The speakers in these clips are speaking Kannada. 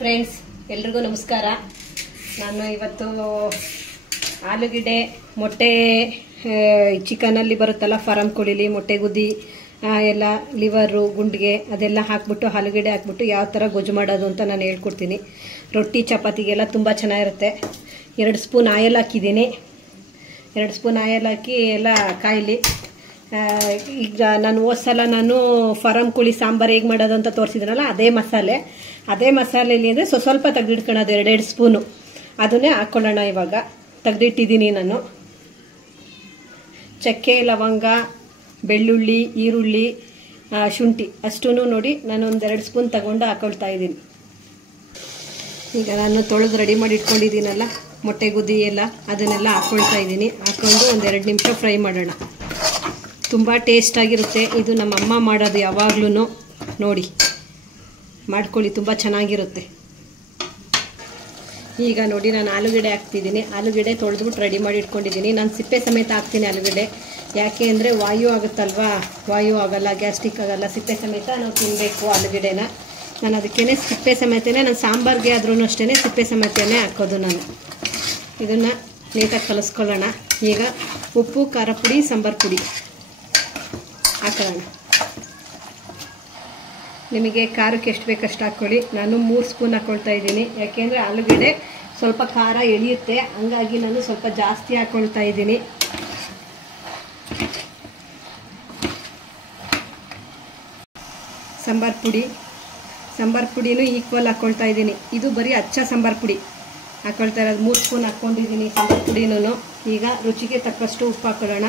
ಫ್ರೆಂಡ್ಸ್, ಎಲ್ರಿಗೂ ನಮಸ್ಕಾರ. ನಾನು ಇವತ್ತು ಆಲೂಗೆಡ್ಡೆ ಮೊಟ್ಟೆ ಚಿಕನಲ್ಲಿ ಬರುತ್ತಲ್ಲ, ಫಾರಂ ಕೋಳಿಲಿ ಮೊಟ್ಟೆ ಗುದ್ದಿ ಎಲ್ಲ ಲಿವರು ಗುಂಡಿಗೆ ಅದೆಲ್ಲ ಹಾಕ್ಬಿಟ್ಟು ಆಲೂಗೆಡ್ಡೆ ಹಾಕ್ಬಿಟ್ಟು ಯಾವ ಥರ ಗೊಜ್ಜು ಮಾಡೋದು ಅಂತ ನಾನು ಹೇಳ್ಕೊಡ್ತೀನಿ. ರೊಟ್ಟಿ ಚಪಾತಿಗೆಲ್ಲ ತುಂಬ ಚೆನ್ನಾಗಿರುತ್ತೆ. 2 ಸ್ಪೂನ್ ಆಯಿಲ್ ಹಾಕಿದ್ದೀನಿ. 2 ಸ್ಪೂನ್ ಆಯಿಲ್ ಹಾಕಿ ಎಲ್ಲ ಕಾಯಿಲಿ. ಈಗ ನಾನು ಹೋದ್ಸಲ ನಾನು ಫಾರಂ ಕೋಳಿ ಸಾಂಬಾರು ಹೇಗೆ ಮಾಡೋದು ಅಂತ ತೋರಿಸಿದ್ರಲ್ಲ, ಅದೇ ಮಸಾಲೆಯಲ್ಲಿ ಅಂದರೆ ಸ್ವಲ್ಪ ತೆಗೆದಿಟ್ಕೊಳ್ಳೋದು 2 ಸ್ಪೂನು, ಅದನ್ನೇ ಹಾಕ್ಕೊಳ್ಳೋಣ. ಇವಾಗ ತೆಗೆದಿಟ್ಟಿದ್ದೀನಿ ನಾನು. ಚಕ್ಕೆ, ಲವಂಗ, ಬೆಳ್ಳುಳ್ಳಿ, ಈರುಳ್ಳಿ, ಶುಂಠಿ ಅಷ್ಟೂ ನೋಡಿ ನಾನು 2 ಸ್ಪೂನ್ ತಗೊಂಡು ಹಾಕೊಳ್ತಾ ಇದ್ದೀನಿ. ಈಗ ನಾನು ತೊಳೆದು ರೆಡಿ ಮಾಡಿ ಇಟ್ಕೊಂಡಿದ್ದೀನಲ್ಲ ಮೊಟ್ಟೆ ಗುದ್ದಿ ಎಲ್ಲ, ಅದನ್ನೆಲ್ಲ ಹಾಕ್ಕೊಳ್ತಾ ಇದ್ದೀನಿ. ಹಾಕ್ಕೊಂಡು 2 ನಿಮಿಷ ಫ್ರೈ ಮಾಡೋಣ. ತುಂಬ ಟೇಸ್ಟಾಗಿರುತ್ತೆ ಇದು. ನಮ್ಮ ಅಮ್ಮ ಮಾಡೋದು ಯಾವಾಗ್ಲೂ ನೋಡಿ ಮಾಡ್ಕೊಳ್ಳಿ, ತುಂಬ ಚೆನ್ನಾಗಿರುತ್ತೆ. ಈಗ ನೋಡಿ ನಾನು ಆಲೂಗೆಡ್ಡೆ ಹಾಕ್ತಿದ್ದೀನಿ. ಆಲೂಗೆಡ್ಡೆ ತೊಳೆದ್ಬಿಟ್ಟು ರೆಡಿ ಮಾಡಿ ಇಟ್ಕೊಂಡಿದ್ದೀನಿ. ನಾನು ಸಿಪ್ಪೆ ಸಮೇತ ಹಾಕ್ತೀನಿ ಆಲೂಗೆಡ್ಡೆ. ಯಾಕೆ ಅಂದರೆ ವಾಯು ಆಗುತ್ತಲ್ವಾ, ವಾಯು ಆಗಲ್ಲ, ಗ್ಯಾಸ್ಟ್ರಿಕ್ ಆಗಲ್ಲ. ಸಿಪ್ಪೆ ಸಮೇತ ನಾವು ತಿನ್ನಬೇಕು ಆಲೂಗೆಡ್ಡೆನ. ನಾನು ಅದಕ್ಕೇ ಸಿಪ್ಪೆ ಸಮೇತನೇ, ನಾನು ಸಾಂಬಾರಿಗೆ ಆದ್ರೂ ಅಷ್ಟೇ ಸಿಪ್ಪೆ ಸಮೇತನೇ ಹಾಕೋದು ನಾನು. ಇದನ್ನು ನೀಟಾಗಿ ಕಲಿಸ್ಕೊಳ್ಳೋಣ. ಈಗ ಉಪ್ಪು, ಖಾರ ಪುಡಿ, ಸಾಂಬಾರು ಪುಡಿ ಹಾಕೊಳ್ಳೋಣ. ನಿಮಗೆ ಖಾರಕ್ಕೆ ಎಷ್ಟು ಬೇಕಷ್ಟು ಹಾಕ್ಕೊಳ್ಳಿ. ನಾನು 3 ಸ್ಪೂನ್ ಹಾಕ್ಕೊಳ್ತಾ ಇದ್ದೀನಿ. ಯಾಕೆಂದರೆ ಆಲೂಗೆಡ್ಡೆ ಸ್ವಲ್ಪ ಖಾರ ಎಳೆಯುತ್ತೆ, ಹಂಗಾಗಿ ನಾನು ಸ್ವಲ್ಪ ಜಾಸ್ತಿ ಹಾಕ್ಕೊಳ್ತಾ ಇದ್ದೀನಿ. ಸಾಂಬಾರು ಪುಡಿನೂ ಈಕ್ವಲ್ ಹಾಕ್ಕೊಳ್ತಾ ಇದ್ದೀನಿ. ಇದು ಬರೀ ಅಚ್ಚ ಸಾಂಬಾರು ಪುಡಿ ಹಾಕ್ಕೊಳ್ತಾ ಇರೋದು. 3 ಸ್ಪೂನ್ ಹಾಕ್ಕೊಂಡಿದ್ದೀನಿ ಸಾಂಬಾರು ಪುಡಿನೂ. ಈಗ ರುಚಿಗೆ ತಕ್ಕಷ್ಟು ಉಪ್ಪು ಹಾಕೊಳ್ಳೋಣ.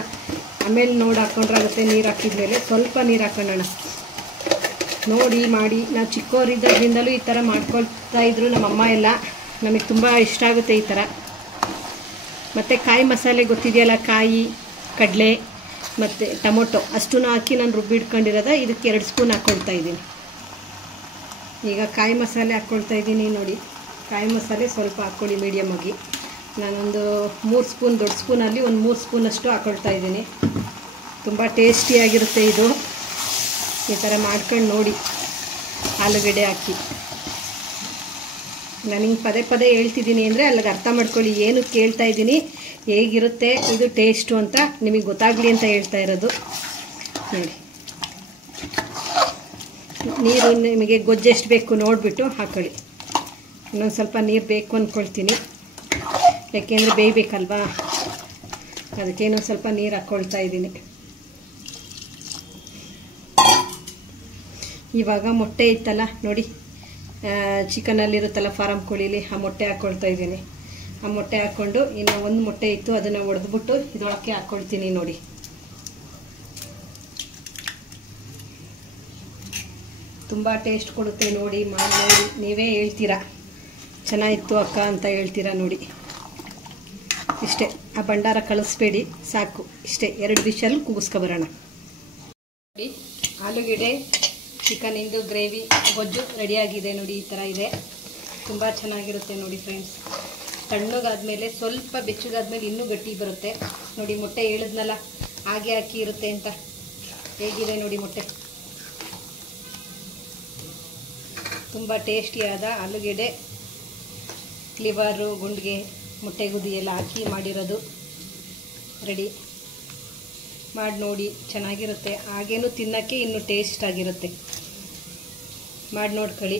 ಆಮೇಲೆ ನೋಡಿ ಹಾಕ್ಕೊಂಡ್ರಾಗುತ್ತೆ. ನೀರು ಹಾಕಿದ್ಮೇಲೆ ಸ್ವಲ್ಪ ನೀರು ಹಾಕೊಳ್ಳೋಣ. ನೋಡಿ ಮಾಡಿ, ನಾವು ಚಿಕ್ಕವರಿದ್ದಾಗಿಂದಲೂ ಈ ಥರ ಮಾಡ್ಕೊಳ್ತಾ ಇದ್ರು ನಮ್ಮಮ್ಮ ಎಲ್ಲ. ನಮಗೆ ತುಂಬ ಇಷ್ಟ ಆಗುತ್ತೆ ಈ ಥರ. ಮತ್ತು ಕಾಯಿ ಮಸಾಲೆ ಗೊತ್ತಿದೆಯಲ್ಲ, ಕಾಯಿ, ಕಡಲೆ ಮತ್ತು ಟೊಮೊಟೊ ಅಷ್ಟೂ ಹಾಕಿ ನಾನು ರುಬ್ಬಿಟ್ಕೊಂಡಿರೋದ. ಇದಕ್ಕೆ 2 ಸ್ಪೂನ್ ಹಾಕ್ಕೊಳ್ತಾ ಇದ್ದೀನಿ. ಈಗ ಕಾಯಿ ಮಸಾಲೆ ಹಾಕ್ಕೊಳ್ತಾ ಇದ್ದೀನಿ ನೋಡಿ. ಕಾಯಿ ಮಸಾಲೆ ಸ್ವಲ್ಪ ಹಾಕ್ಕೊಳ್ಳಿ ಮೀಡಿಯಮ್ ಆಗಿ. ನಾನೊಂದು 3 ಸ್ಪೂನ್, ದೊಡ್ಡ ಸ್ಪೂನಲ್ಲಿ 3 ಸ್ಪೂನಷ್ಟು ಹಾಕ್ಕೊಳ್ತಾ ಇದ್ದೀನಿ. ತುಂಬ ಟೇಸ್ಟಿಯಾಗಿರುತ್ತೆ ಇದು. ಈ ಥರ ಮಾಡ್ಕೊಂಡು ನೋಡಿ ಆಲೂಗೆಡ್ಡೆ ಹಾಕಿ. ನಾನು ಹಿಂಗೆ ಪದೇ ಪದೇ ಹೇಳ್ತಿದ್ದೀನಿ ಅಂದರೆ ಅಲ್ಲಿಗೆ ಅರ್ಥ ಮಾಡ್ಕೊಳ್ಳಿ, ಏನು ಕೇಳ್ತಾ ಇದ್ದೀನಿ, ಹೇಗಿರುತ್ತೆ ಇದು ಟೇಸ್ಟು ಅಂತ ನಿಮಗೆ ಗೊತ್ತಾಗಲಿ ಅಂತ ಹೇಳ್ತಾ ಇರೋದು. ನೋಡಿ, ನೀರು ನಿಮಗೆ ಗೊಜ್ಜು ಎಷ್ಟು ಬೇಕು ನೋಡಿಬಿಟ್ಟು ಹಾಕ್ಕೊಳ್ಳಿ. ಇನ್ನೊಂದು ಸ್ವಲ್ಪ ನೀರು ಬೇಕು ಅಂದ್ಕೊಳ್ತೀನಿ, ಯಾಕೆಂದರೆ ಬೇಯಬೇಕಲ್ವಾ, ಅದಕ್ಕೆ ಇನ್ನೊಂದು ಸ್ವಲ್ಪ ನೀರು ಹಾಕ್ಕೊಳ್ತಾ ಇದ್ದೀನಿ. ಇವಾಗ ಮೊಟ್ಟೆ ಇತ್ತಲ್ಲ ನೋಡಿ, ಚಿಕನಲ್ಲಿರುತ್ತಲ್ಲ ಫಾರಂ ಕೋಳಿಲಿ, ಆ ಮೊಟ್ಟೆ ಹಾಕ್ಕೊಳ್ತಾ ಇದ್ದೀನಿ. ಆ ಮೊಟ್ಟೆ ಹಾಕ್ಕೊಂಡು ಇನ್ನು 1 ಮೊಟ್ಟೆ ಇತ್ತು, ಅದನ್ನು ಒಡೆದ್ಬಿಟ್ಟು ಇದರೊಳಕ್ಕೆ ಹಾಕ್ಕೊಳ್ತೀನಿ ನೋಡಿ. ತುಂಬ ಟೇಸ್ಟ್ ಕೊಡುತ್ತೆ ನೋಡಿ, ಮಾಡಿ ನೋಡಿ. ನೀವೇ ಹೇಳ್ತೀರಾ ಚೆನ್ನಾಗಿತ್ತು ಅಕ್ಕ ಅಂತ ಹೇಳ್ತೀರಾ ನೋಡಿ. ಇಷ್ಟೇ, ಆ ಭಂಡಾರ ಕಳಿಸ್ಬೇಡಿ, ಸಾಕು ಇಷ್ಟೇ. 2 ವಿಷಲ್ ಕೂಗಿಸ್ಕೊಬರೋಣ ನೋಡಿ. ಆಲೂಗೆಡ್ಡೆ ಚಿಕನಿಂದು ಗ್ರೇವಿ ಗೊಜ್ಜು ರೆಡಿಯಾಗಿದೆ ನೋಡಿ. ಈ ಥರ ಇದೆ, ತುಂಬ ಚೆನ್ನಾಗಿರುತ್ತೆ ನೋಡಿ ಫ್ರೆಂಡ್ಸ್. ತಣ್ಣಗಾದ್ಮೇಲೆ ಸ್ವಲ್ಪ ಬೆಚ್ಚಗಾದ್ಮೇಲೆ ಇನ್ನೂ ಗಟ್ಟಿ ಬರುತ್ತೆ ನೋಡಿ. ಮೊಟ್ಟೆ ಹೇಳಿದ್ನಲ್ಲ ಹಾಗೆ ಹಾಕಿ ಇರುತ್ತೆ ಅಂತ, ಹೇಗಿದೆ ನೋಡಿ ಮೊಟ್ಟೆ. ತುಂಬ ಟೇಸ್ಟಿಯಾದ ಆಲೂಗೆಡ್ಡೆ ಲಿವರು, ಗುಂಡಿಗೆ, ಮೊಟ್ಟೆ ಗುದ್ದಿ ಎಲ್ಲ ಹಾಕಿ ಮಾಡಿರೋದು ರೆಡಿ. ಮಾಡಿ ನೋಡಿ, ಚೆನ್ನಾಗಿರುತ್ತೆ. ಹಾಗೇನು ತಿನ್ನೋಕ್ಕೆ ಇನ್ನೂ ಟೇಸ್ಟ್ ಆಗಿರುತ್ತೆ. ಮಾಡಿ ನೋಡ್ಕೊಳ್ಳಿ.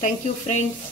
Thank you friends.